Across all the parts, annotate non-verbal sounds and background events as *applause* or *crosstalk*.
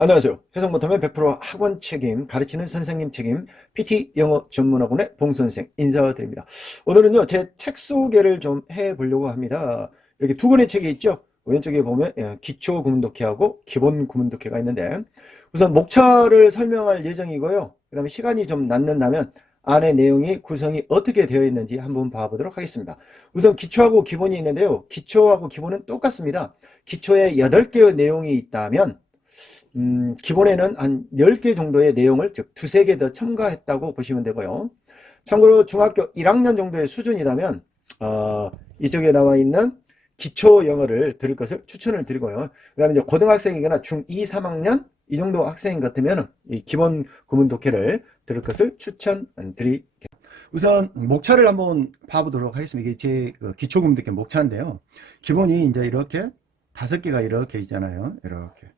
안녕하세요. 해성모텀의 100% 학원 책임, 가르치는 선생님 책임, PT 영어 전문학원의 봉선생 인사드립니다. 오늘은요, 제 책 소개를 좀 해보려고 합니다. 이렇게 두 권의 책이 있죠? 왼쪽에 보면 예, 기초 구문독해하고 기본 구문독해가 있는데, 우선 목차를 설명할 예정이고요. 그 다음에 시간이 좀 남는다면 안에 내용이 구성이 어떻게 되어 있는지 한번 봐보도록 하겠습니다. 우선 기초하고 기본이 있는데요. 기초하고 기본은 똑같습니다. 기초에 8개의 내용이 있다면 음, 기본에는 한 10개 정도의 내용을 즉 두세 개 더 첨가했다고 보시면 되고요. 참고로 중학교 1학년 정도의 수준이라면 어, 이쪽에 나와 있는 기초 영어를 들을 것을 추천을 드리고요. 그 다음에 고등학생이거나 중2, 3학년 이 정도 학생 같으면 이 기본 구문 독해를 들을 것을 추천드리겠습니다. 우선 목차를 한번 봐보도록 하겠습니다. 이게 제 기초 구문 독해 목차인데요. 기본이 이제 이렇게 다섯 개가 이렇게 있잖아요. 이렇게.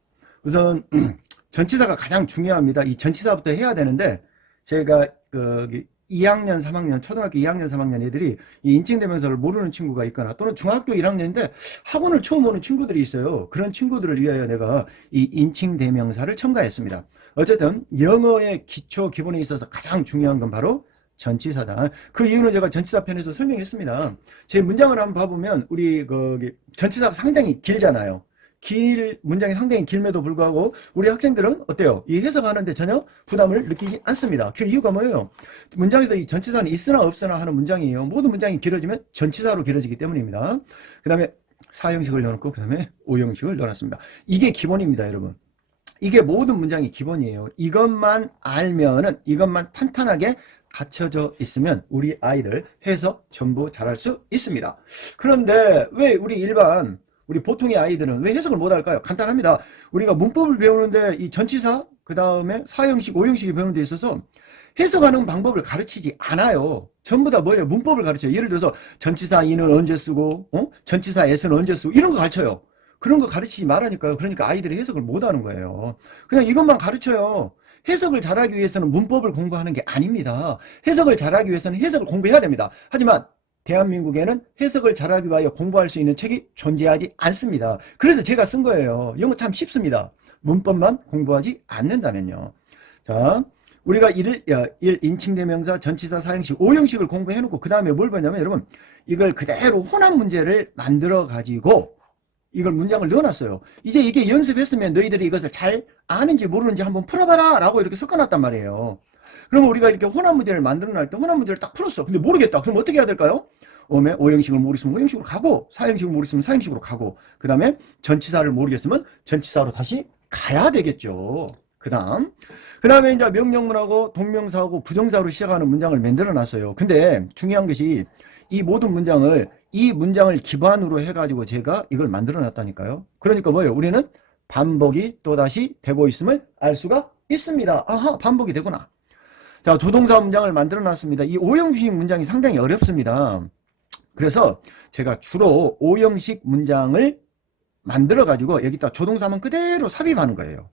우선 *clears throat* 전치사가 가장 중요합니다. 이 전치사부터 해야 되는데 제가 그 2학년, 3학년, 초등학교 2학년, 3학년 애들이 이 인칭대명사를 모르는 친구가 있거나 또는 중학교 1학년인데 학원을 처음 오는 친구들이 있어요. 그런 친구들을 위하여 내가 이 인칭대명사를 첨가했습니다. 어쨌든 영어의 기초 기본에 있어서 가장 중요한 건 바로 전치사다. 그 이유는 제가 전치사 편에서 설명했습니다. 제 문장을 한번 봐보면 우리 그 전치사가 상당히 길잖아요. 길 문장이 상당히 길매도 불구하고 우리 학생들은 어때요? 이 해석하는데 전혀 부담을 느끼지 않습니다. 그 이유가 뭐예요? 문장에서 이 전치사는 있으나 없으나 하는 문장이에요. 모든 문장이 길어지면 전치사로 길어지기 때문입니다. 그 다음에 사형식을 넣어놓고 그 다음에 오형식을 넣어놨습니다. 이게 기본입니다, 여러분. 이게 모든 문장이 기본이에요. 이것만 알면은 이것만 탄탄하게 갖춰져 있으면 우리 아이들 해석 전부 잘할 수 있습니다. 그런데 왜 우리 일반 우리 보통의 아이들은 왜 해석을 못 할까요? 간단합니다. 우리가 문법을 배우는데 이 전치사 그 다음에 사형식, 오형식이 배우는 데 있어서 해석하는 방법을 가르치지 않아요. 전부 다 뭐예요? 문법을 가르쳐요. 예를 들어서 전치사 이는 언제 쓰고, 어? 전치사 s는 언제 쓰고 이런 거 가르쳐요. 그런 거 가르치지 말라니까요. 그러니까 아이들이 해석을 못 하는 거예요. 그냥 이것만 가르쳐요. 해석을 잘하기 위해서는 문법을 공부하는 게 아닙니다. 해석을 잘하기 위해서는 해석을 공부해야 됩니다. 하지만 대한민국에는 해석을 잘하기 위하여 공부할 수 있는 책이 존재하지 않습니다. 그래서 제가 쓴 거예요. 거참 쉽습니다. 문법만 공부하지 않는다면요. 자, 우리가 일, 일 인칭대명사, 전치사, 사형식, 오형식을 공부해놓고 그 다음에 뭘 보냐면 여러분 이걸 그대로 혼합 문제를 만들어 가지고 이걸 문장을 넣어놨어요. 이제 이게 연습했으면 너희들이 이것을 잘 아는지 모르는지 한번 풀어봐라 라고 이렇게 섞어놨단 말이에요. 그러면 우리가 이렇게 혼합 문제를 만들어 놨을 때 혼합 문제를 딱 풀었어. 근데 모르겠다. 그럼 어떻게 해야 될까요? 오면 오형식을 모르겠으면 오형식으로 가고 사형식을 모르겠으면 사형식으로 가고 그 다음에 전치사를 모르겠으면 전치사로 다시 가야 되겠죠. 그 다음 그 다음에 이제 명령문하고 동명사하고 부정사로 시작하는 문장을 만들어 놨어요. 근데 중요한 것이 이 모든 문장을 이 문장을 기반으로 해가지고 제가 이걸 만들어 놨다니까요. 그러니까 뭐예요? 우리는 반복이 또다시 되고 있음을 알 수가 있습니다. 아하 반복이 되구나. 자, 조동사 문장을 만들어 놨습니다. 이 오형식 문장이 상당히 어렵습니다. 그래서 제가 주로 오형식 문장을 만들어 가지고 여기다 조동사만 그대로 삽입하는 거예요.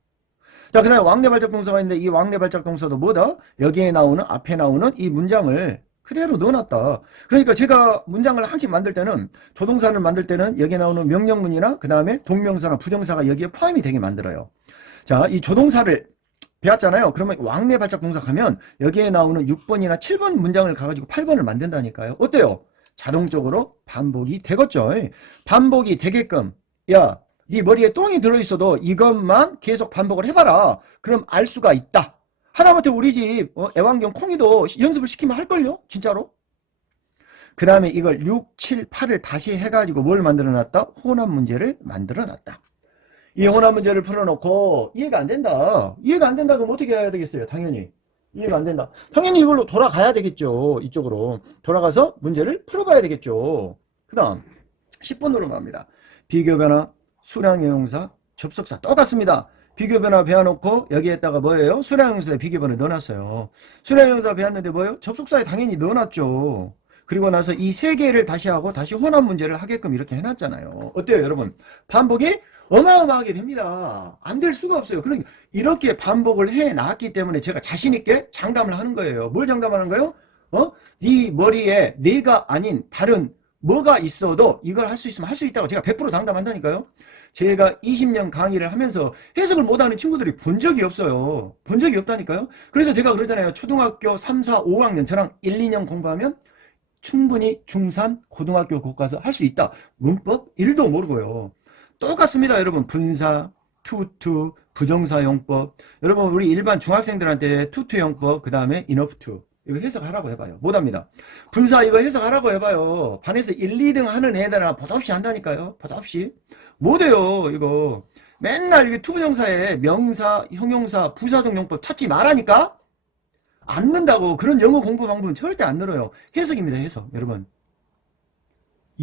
자, 그 다음에 왕래 발작 동사가 있는데 이 왕래 발작 동사도 뭐다? 여기에 나오는, 앞에 나오는 이 문장을 그대로 넣어놨다. 그러니까 제가 문장을 한씩 만들 때는 조동사를 만들 때는 여기에 나오는 명령문이나 그 다음에 동명사나 부정사가 여기에 포함이 되게 만들어요. 자, 이 조동사를 배웠잖아요. 그러면 왕래 발작 동작하면 여기에 나오는 6번이나 7번 문장을 가가지고 8번을 만든다니까요. 어때요? 자동적으로 반복이 되겠죠. 반복이 되게끔 야, 네 머리에 똥이 들어있어도 이것만 계속 반복을 해봐라. 그럼 알 수가 있다. 하다못해 우리 집 어, 애완경 콩이도 연습을 시키면 할걸요? 진짜로? 그 다음에 이걸 6, 7, 8을 다시 해가지고 뭘 만들어놨다? 혼합 문제를 만들어놨다. 이 혼합 문제를 풀어놓고 이해가 안 된다. 이해가 안 된다 그럼 어떻게 해야 되겠어요? 당연히. 이해가 안 된다. 당연히 이걸로 돌아가야 되겠죠. 이쪽으로. 돌아가서 문제를 풀어봐야 되겠죠. 그 다음 10번으로 갑니다. 비교 변화, 수량형용사, 접속사 똑같습니다. 비교 변화 배워놓고 여기에다가 뭐예요? 수량형용사에 비교 변화 넣어놨어요. 수량형용사 배웠는데 뭐예요? 접속사에 당연히 넣어놨죠. 그리고 나서 이 세 개를 다시 하고 다시 혼합 문제를 하게끔 이렇게 해놨잖아요. 어때요 여러분? 반복이 어마어마하게 됩니다. 안 될 수가 없어요. 그러니까 이렇게 반복을 해 놨기 때문에 제가 자신 있게 장담을 하는 거예요. 뭘 장담하는 거예요? 어? 네 머리에 내가 아닌 다른 뭐가 있어도 이걸 할 수 있으면 할 수 있다고 제가 100% 장담한다니까요. 제가 20년 강의를 하면서 해석을 못하는 친구들이 본 적이 없어요. 본 적이 없다니까요. 그래서 제가 그러잖아요. 초등학교 3, 4, 5학년 저랑 1, 2년 공부하면 충분히 중3, 고등학교 곧 가서 할 수 있다. 문법 1도 모르고요. 똑같습니다, 여러분. 분사, 투투, 부정사용법. 여러분, 우리 일반 중학생들한테 투투용법, 그 다음에 인어프투. 이거 해석하라고 해봐요. 못합니다. 분사 이거 해석하라고 해봐요. 반에서 1, 2등 하는 애들은 보도 없이 한다니까요. 보도 없이. 못해요, 이거. 맨날 이게 투부정사에 명사, 형용사, 부사정용법 찾지 말라니까? 안 는다고. 그런 영어 공부 방법은 절대 안 늘어요. 해석입니다, 해석. 여러분.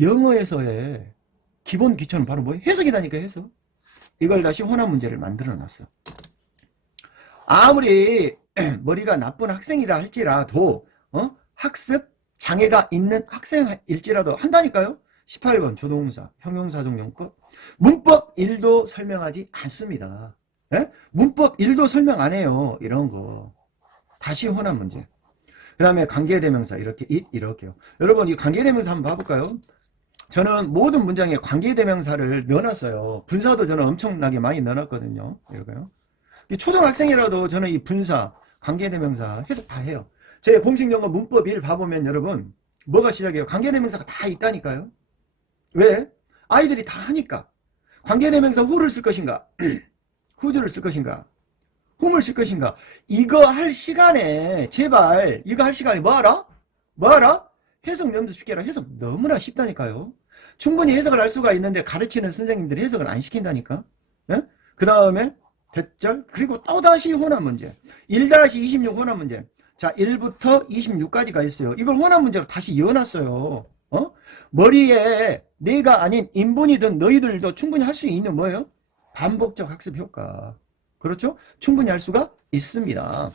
영어에서의 기본 기초는 바로 뭐예요? 해석이다니까, 해석. 이걸 다시 혼합 문제를 만들어 놨어. 아무리 *clears throat* 머리가 나쁜 학생이라 할지라도 어? 학습 장애가 있는 학생일지라도 한다니까요. 18번 조동사, 형용사정용법 문법 1도 설명하지 않습니다. 예? 문법 1도 설명 안 해요. 이런 거. 다시 혼합 문제. 그 다음에 관계대명사 이렇게 이- 이렇게요. 여러분 이 관계대명사 한번 봐볼까요? 저는 모든 문장에 관계대명사를 넣어놨어요. 분사도 저는 엄청나게 많이 넣어놨거든요. 이거요. 이 초등학생이라도 저는 이 분사, 관계대명사 해석 다 해요. 제 공식 영어 문법 1 봐보면 여러분 뭐가 시작이에요? 관계대명사가 다 있다니까요. 왜? 아이들이 다 하니까. 관계대명사 who를 쓸 것인가? *clears throat* who를 쓸 것인가? whom을 쓸 것인가? 이거 할 시간에 제발 이거 할 시간에 뭐 하라? 뭐 하라? 해석 연습시켜라. 해석 너무나 쉽다니까요. 충분히 해석을 할 수가 있는데 가르치는 선생님들이 해석을 안 시킨다니까. 그 다음에 대절 그리고 또다시 혼합 문제 1-26 혼합 문제 자 1부터 26까지가 있어요 이걸 혼합 문제로 다시 이어놨어요 어? 머리에 내가 아닌 인본이든 너희들도 충분히 할 수 있는 뭐예요? 반복적 학습 효과 그렇죠? 충분히 할 수가 있습니다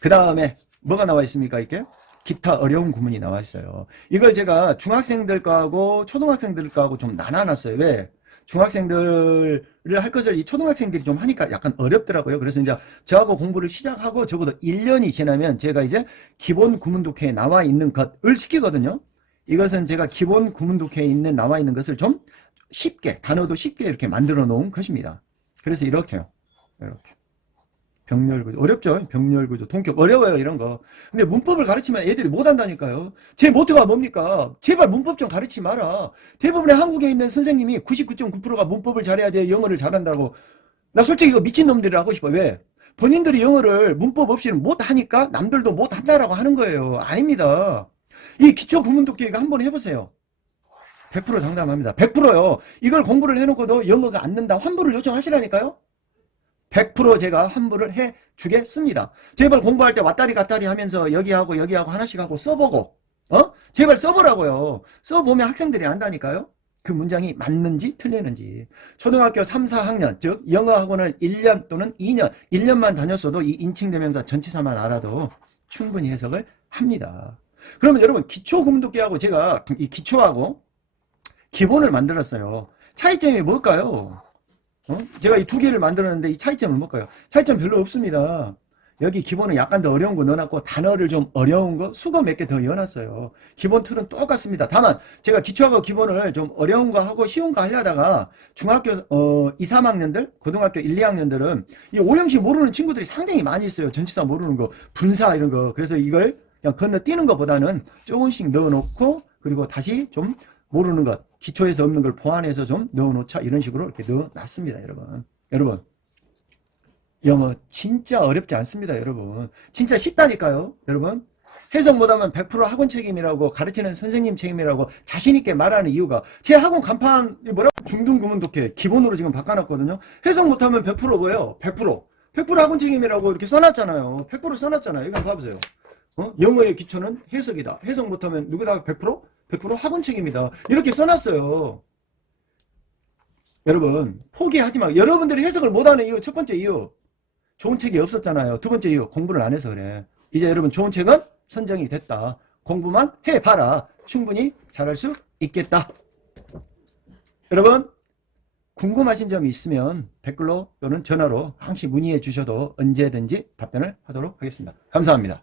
그 다음에 뭐가 나와 있습니까 이게? 기타 어려운 구문이 나와 있어요 이걸 제가 중학생들 거하고 초등학생들 거하고 좀 나눠놨어요 왜? 중학생들을 할 것을 이 초등학생들이 좀 하니까 약간 어렵더라고요. 그래서 이제 저하고 공부를 시작하고 적어도 1년이 지나면 제가 이제 기본 구문독해에 나와 있는 것을 시키거든요. 이것은 제가 기본 구문독해에 있는 나와 있는 것을 좀 쉽게 단어도 쉽게 이렇게 만들어 놓은 것입니다. 그래서 이렇게요. 이렇게. 병렬구조 어렵죠? 병렬구조 동격 어려워요 이런 거. 근데 문법을 가르치면 애들이 못한다니까요. 제 모토가 뭡니까? 제발 문법 좀 가르치지 마라. 대부분의 한국에 있는 선생님이 99.9%가 문법을 잘해야 돼요. 영어를 잘한다고. 나 솔직히 이거 미친놈들이 하고 싶어. 왜? 본인들이 영어를 문법 없이는 못하니까 남들도 못한다라고 하는 거예요. 아닙니다. 이 기초 구문독해가 한번 해보세요. 100% 장담합니다. 100%요. 이걸 공부를 해놓고도 영어가 안 는다. 환불을 요청하시라니까요. 100% 제가 환불을 해 주겠습니다. 제발 공부할 때 왔다리 갔다리 하면서 여기하고 여기하고 하나씩 하고 써보고, 어? 제발 써보라고요. 써보면 학생들이 안다니까요. 그 문장이 맞는지 틀리는지. 초등학교 3, 4학년, 즉, 영어 학원을 1년 또는 2년, 1년만 다녔어도 이 인칭대명사 전치사만 알아도 충분히 해석을 합니다. 그러면 여러분, 기초 구문독해하고 제가 이 기초하고 기본을 만들었어요. 차이점이 뭘까요? 어? 제가 이 두 개를 만들었는데 이 차이점은 뭘까요? 차이점 별로 없습니다. 여기 기본은 약간 더 어려운 거 넣어놨고 단어를 좀 어려운 거 수거 몇 개 더 넣어놨어요. 기본 틀은 똑같습니다. 다만 제가 기초하고 기본을 좀 어려운 거 하고 쉬운 거 하려다가 중학교 어, 2, 3학년들, 고등학교 1, 2학년들은 이 오형식 모르는 친구들이 상당히 많이 있어요. 전치사 모르는 거, 분사 이런 거. 그래서 이걸 그냥 건너뛰는 것보다는 조금씩 넣어놓고 그리고 다시 좀 모르는 것, 기초에서 없는 걸 보완해서 좀 넣어놓자 이런 식으로 이렇게 넣어놨습니다, 여러분. 여러분, 영어 진짜 어렵지 않습니다, 여러분. 진짜 쉽다니까요, 여러분. 해석 못하면 100% 학원 책임이라고 가르치는 선생님 책임이라고 자신있게 말하는 이유가 제 학원 간판 뭐라 중등구문 독해 기본으로 지금 바꿔놨거든요. 해석 못하면 100% 뭐예요? 100%. 100% 학원 책임이라고 이렇게 써놨잖아요. 100% 써놨잖아요. 이거 봐보세요. 어? 영어의 기초는 해석이다. 해석 못하면 누구다 100%? 100% 학원 책임이다. 이렇게 써놨어요. 여러분 포기하지 마. 여러분들이 해석을 못하는 이유 첫 번째 이유 좋은 책이 없었잖아요. 두 번째 이유 공부를 안 해서 그래. 이제 여러분 좋은 책은 선정이 됐다. 공부만 해봐라. 충분히 잘할 수 있겠다. 여러분 궁금하신 점이 있으면 댓글로 또는 전화로 항시 문의해 주셔도 언제든지 답변을 하도록 하겠습니다. 감사합니다.